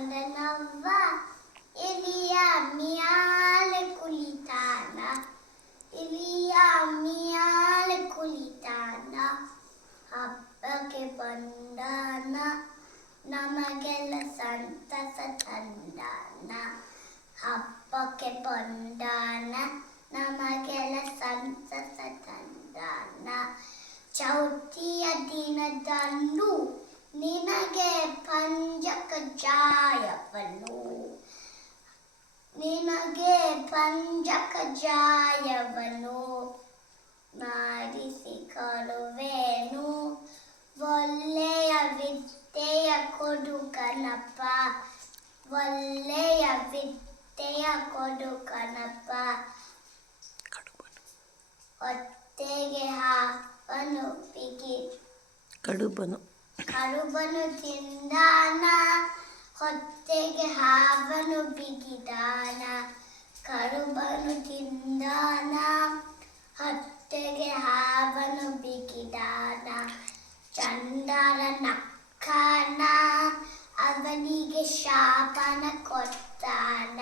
ಬಂದನವ್ವ ಎಲಿಯ ಮ್ಯಾಲೆ ಕುಳಿತಾನ ಎಲಿಯ ಮ್ಯಾಲೆ ಕುಳಿತಾನ ಹಬ್ಬಕ್ಕೆ ಬಂದಾನ ನಮಗೆಲ್ಲ ಸಂತಸ ತಂದಾನ ಹಬ್ಬಕ್ಕೆ ಬಂದಾನ ನಮಗೆಲ್ಲ ಸಂತಸ ತಂದಾನ ಚೌತಿಯ ದಿನದಂದು ನಿನಗೆ ಪಂಚಕಜ್ಜಾಯವನ್ನು ನಿನಗೆ ಪಂಚಕಜ್ಜಾಯವನ್ನು ಮಾಡಿಸಿಕೊಡುವೆನು ಒಳ್ಳೆಯ ವಿದ್ಯೆಯ ಕೊಡು ಗಣಪ ಒಳ್ಳೆಯ ವಿದ್ಯೆಯ ಕೊಡು ಗಣಪ ಹೊಟ್ಟೆಗೆ ಹಾವನ್ನು ಬಿಗಿ ಕಡುಬನು ತಿಂದಾನ ಹೊಟ್ಟೆಗೆ ಹಾವನ್ನು ಬಿಗಿದಾನ ಕಡುಬನು ತಿಂದಾನ ಹೊಟ್ಟೆಗೆ ಹಾವನ್ನು ಬಿಗಿದಾನ ಚಂಡಾಲ ನಕ್ಕಾನ ಅವನಿಗೆ ಶಾಪನ ಕೊಟ್ಟಾನ